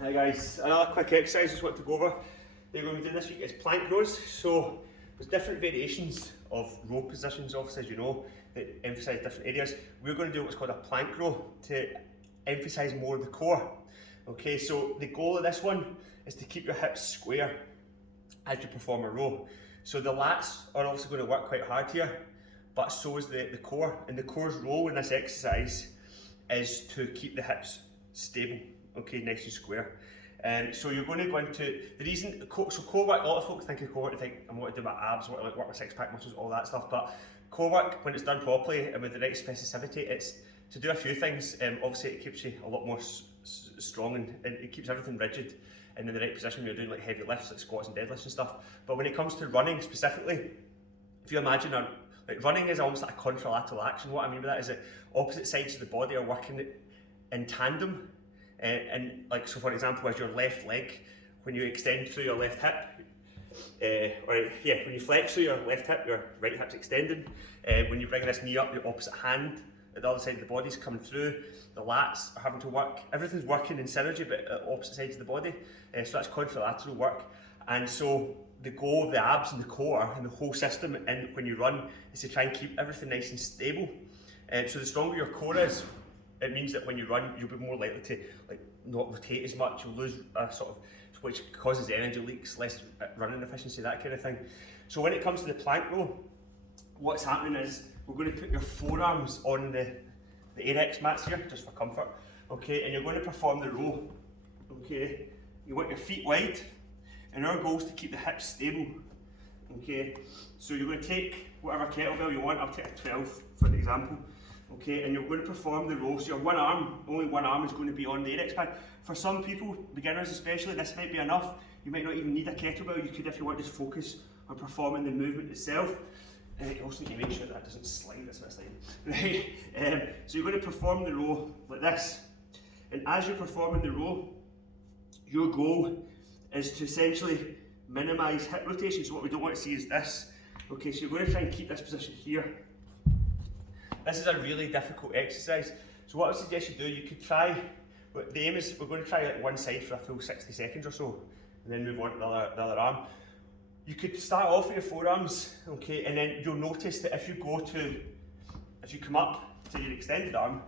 Hi guys, another quick exercise I just want to go over that we're going to be doing this week is plank rows. So there's different variations of row positions, obviously, as you know, that emphasise different areas. We're going to do what's called a plank row to emphasise more of the core. Okay, so the goal of this one is to keep your hips square as you perform a row. So the lats are obviously going to work quite hard here, but so is the core. And the core's role in this exercise is to keep the hips stable, okay, nice and square. So you're going to go into the reason. So core work, a lot of folks think of core work to think I want to do my abs, I want to work my six-pack muscles, all that stuff. But core work, when it's done properly and with the right specificity, it's to do a few things. Obviously, it keeps you a lot more strong and it keeps everything rigid and in the right position when you're doing like heavy lifts, like squats and deadlifts and stuff. But when it comes to running specifically, if you imagine like running is almost like a contralateral action. What I mean by that is that opposite sides of the body are working in tandem. And like, so for example, as your left leg, when you extend through your left hip, when you flex through your left hip, your right hip's extending. When you bring this knee up, your opposite hand at the other side of the body's coming through. The lats are having to work, everything's working in synergy, but at opposite sides of the body. So that's contralateral work. And so the goal of the abs and the core and the whole system, and when you run, is to try and keep everything nice and stable. So the stronger your core is, it means that when you run, you'll be more likely to not rotate as much. You'll lose which causes energy leaks, less running efficiency, that kind of thing. So when it comes to the plank row, what's happening is we're going to put your forearms on the AREX mats here, just for comfort. Okay, and you're going to perform the row. Okay, you want your feet wide, and our goal is to keep the hips stable. Okay, so you're going to take whatever kettlebell you want. I'll take a 12 for the example. Okay, and you're going to perform the row. So your only one arm is going to be on the AREX pad. For some people, beginners especially, this might be enough. You might not even need a kettlebell. You could, if you want, just focus on performing the movement itself. You also need to make sure that doesn't slide, that's what it's like. Right? So you're going to perform the row like this. And as you're performing the row, your goal is to essentially minimise hip rotation. So what we don't want to see is this. Okay, so you're going to try and keep this position here. This is a really difficult exercise. So what I would suggest you do, you could try, the aim is we're going to try like one side for a full 60 seconds or so, and then move on to the other arm. You could start off with your forearms, okay, and then you'll notice that if you come up to your extended arm,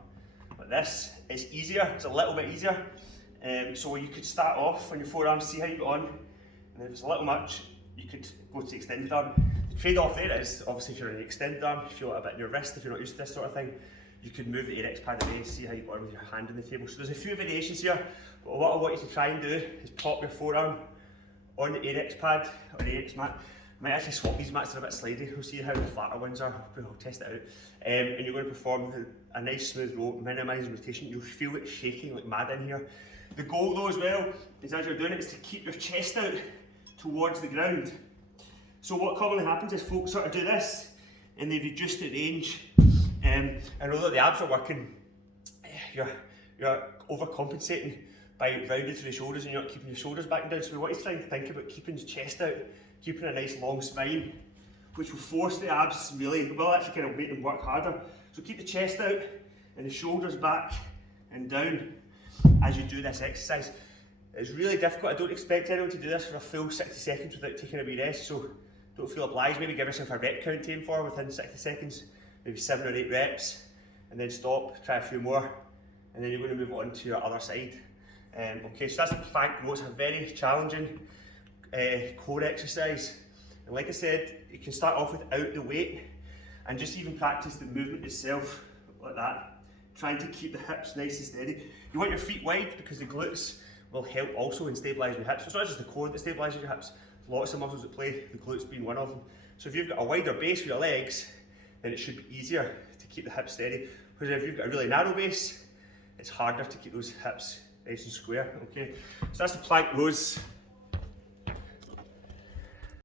like this, it's easier, it's a little bit easier. So you could start off on your forearms, see how you go on, and then if it's a little much, you could go to the extended arm. The trade-off there is, obviously if you're in the extended arm, you feel it a bit in your wrist, if you're not used to this sort of thing, you could move the AREX pad away, see how you go on with your hand on the table. So there's a few variations here, but what I want you to try and do is pop your forearm on the AREX pad, or the AREX mat. I might actually swap these mats, they're a bit slidey, we'll see how the flatter ones are, we'll test it out. And you're going to perform a nice smooth row, minimising rotation. You'll feel it shaking like mad in here. The goal though as well, is as you're doing it, is to keep your chest out towards the ground. So what commonly happens is folks sort of do this, and they reduce the range. And although the abs are working, you're overcompensating by rounding through the shoulders and you're not keeping your shoulders back and down. So we want to try and think about keeping the chest out, keeping a nice long spine, which will force the abs really, well actually kind of make them work harder. So keep the chest out and the shoulders back and down as you do this exercise. It's really difficult. I don't expect anyone to do this for a full 60 seconds without taking a wee rest, so don't feel obliged. Maybe give yourself a rep count to aim for within 60 seconds, maybe 7 or 8 reps, and then stop, try a few more, and then you're going to move on to your other side. Okay, so that's the plank row. It's a very challenging core exercise. And like I said, you can start off without the weight and just even practice the movement itself like that, trying to keep the hips nice and steady. You want your feet wide because the glutes will help also in stabilising your hips. It's not just the core that stabilises your hips, lots of muscles at play, the glutes being one of them. So if you've got a wider base for your legs, then it should be easier to keep the hips steady. Whereas if you've got a really narrow base, it's harder to keep those hips nice and square. Okay, so that's the plank rows.